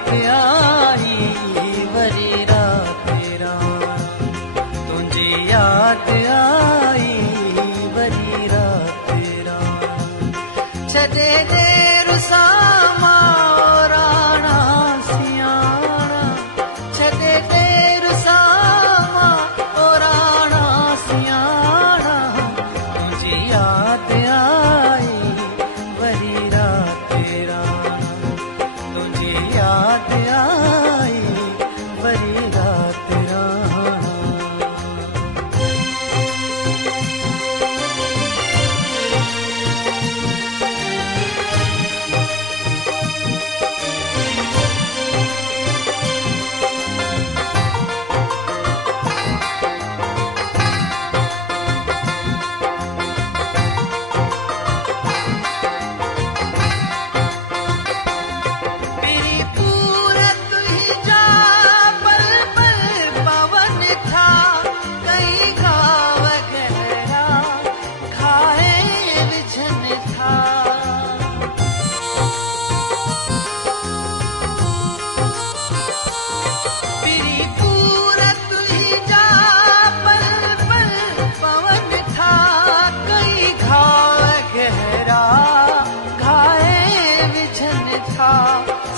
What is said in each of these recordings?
याद I worry रात राणा, तुझी याद आई वरी रात राणा। छॾे देर सामा राणा सियाणा, छॾे देर सामा राणा सियाणा, तुझी याद आई वरी रात राणा, तुझी याद आई वरी रात राणा।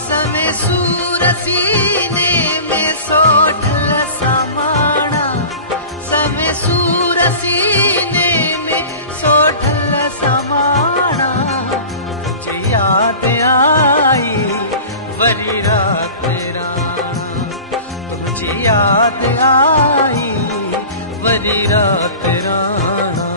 समय सूर सीने में सोढल समाना, समय सूर सीने में सोढल समाना, तुझे याद आई वरी रात राणा, तुझे याद आई वरी रात राणा।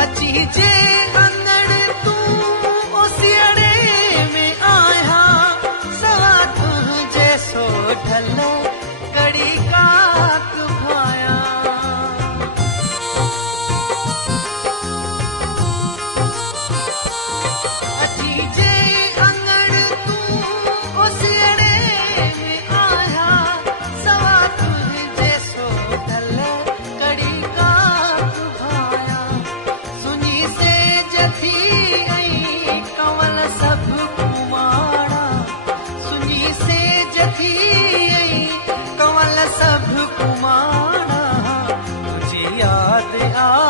अची जे अंगड़ तू ओसियड़े में आया, सवा तुझे सोढल कड़ी काक भाया। अची जे अंगड़ तू ओसियड़े में आया, सवा तुझे सोढल कड़ी काक भाया। सुनी से जथी आई कंवल सब कुमारा, सुनी से जथी आई कंवल सब कुमारा, तुझी याद आ